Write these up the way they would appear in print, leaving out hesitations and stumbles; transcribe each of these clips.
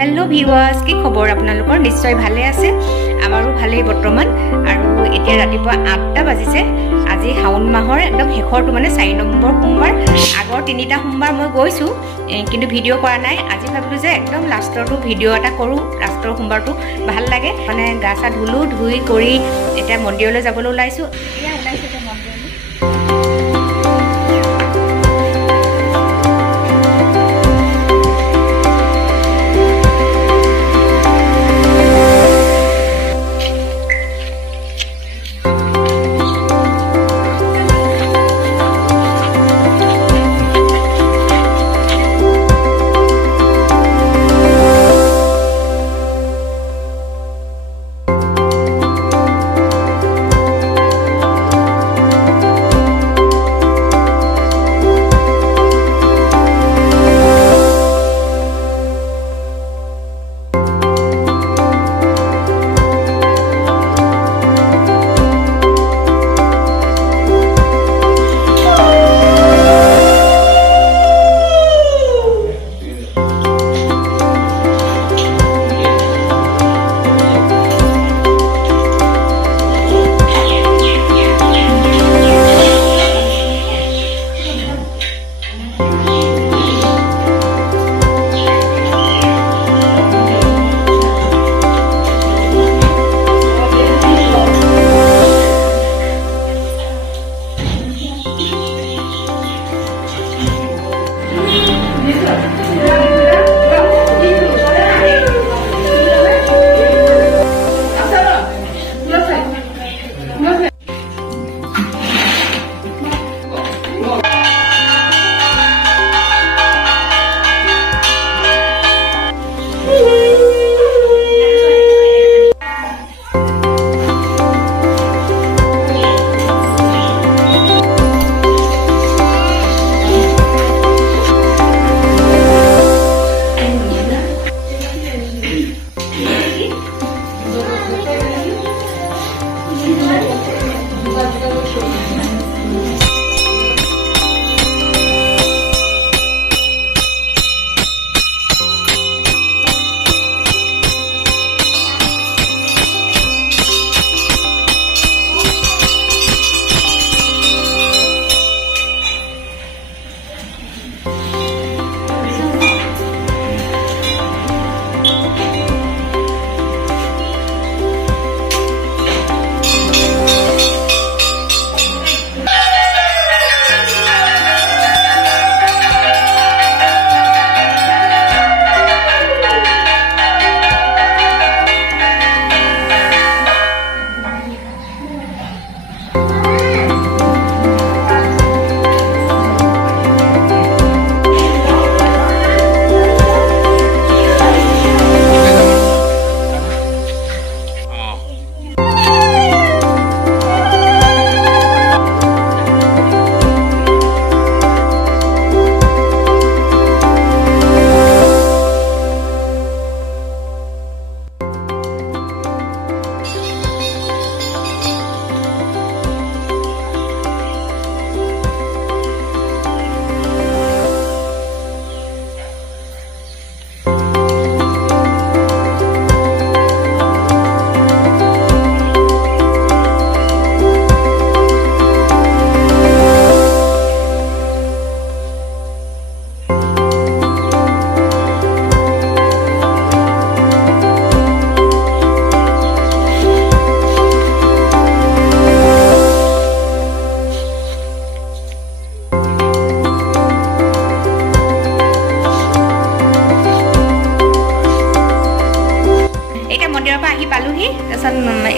hello viewers কি খবৰ আপোনালোকৰ নিশ্চয় ভালে আছে আমাৰো ভালেই বৰ্তমান আৰু এতিয়া ৰাতিপুৱা 8টা বাজিছে আজি হাউন মাহৰ একদম শেষৰটো মানে 4 নম্বৰ সোমবাৰ আগৰ তিনিটা সোমবাৰ মই গৈছো কিন্তু ভিডিও কৰা নাই আজি ভাবিলো যে একদম লাষ্টৰটো ভিডিও এটা কৰো লাষ্টৰ সোমবাৰটো ভাল লাগে মানে গাছা ধুলু ধুই কৰি এটা মন্দিৰলৈ যাবলৈ ওলাইছো এতিয়া ওলাইছে যে মন্দিৰলৈ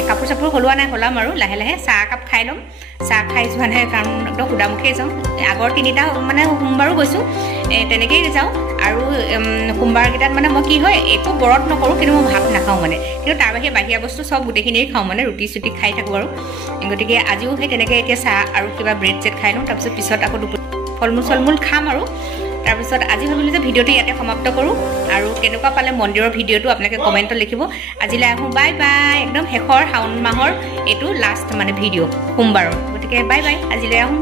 কাপোৰ চাপোৰ হলোৱা নাই হলাম আৰু লাহে লাহে চাহ কাপ খাই লম চাহ খাই যোৱা নাই কাৰণ একদম সুদামুখে যাওঁ আগৰ তিনিটা মানে সোমবাৰো গৈছো তেনেকেই যাওঁ আৰু সোমবাৰকেইটাত মানে মই কি হয় একো ব্ৰত নকৰোঁ কিন্তু মই ভাত নাখাওঁ মানে কিন্তু তাৰ বাহিৰে বাহিৰা বস্তু চব গোটেইখিনিয়ে খাওঁ মানে ৰুটি চুটি খাই থাকোঁ আৰু গতিকে আজিও সেই তেনেকৈ এতিয়া চাহ আৰু কিবা ব্ৰেড চেড খাই লওঁ তাৰপিছত পিছত আকৌ ফলমূল চলমূল খাম আৰু তাৰপিছত আজি ভাবিলো যে ভিডিওটো ইয়াতে সমাপ্ত কৰোঁ আৰু কেনেকুৱা পালে মন্দিৰৰ ভিডিওটো আপোনালোকে কমেণ্টত লিখিব আজিলৈ আহোঁ বাই বাই একদম শেষৰ শাওণ মাহৰ এইটো লাষ্ট মানে ভিডিঅ' সোমবাৰৰ গতিকে বাই বাই আজিলৈ আহোঁ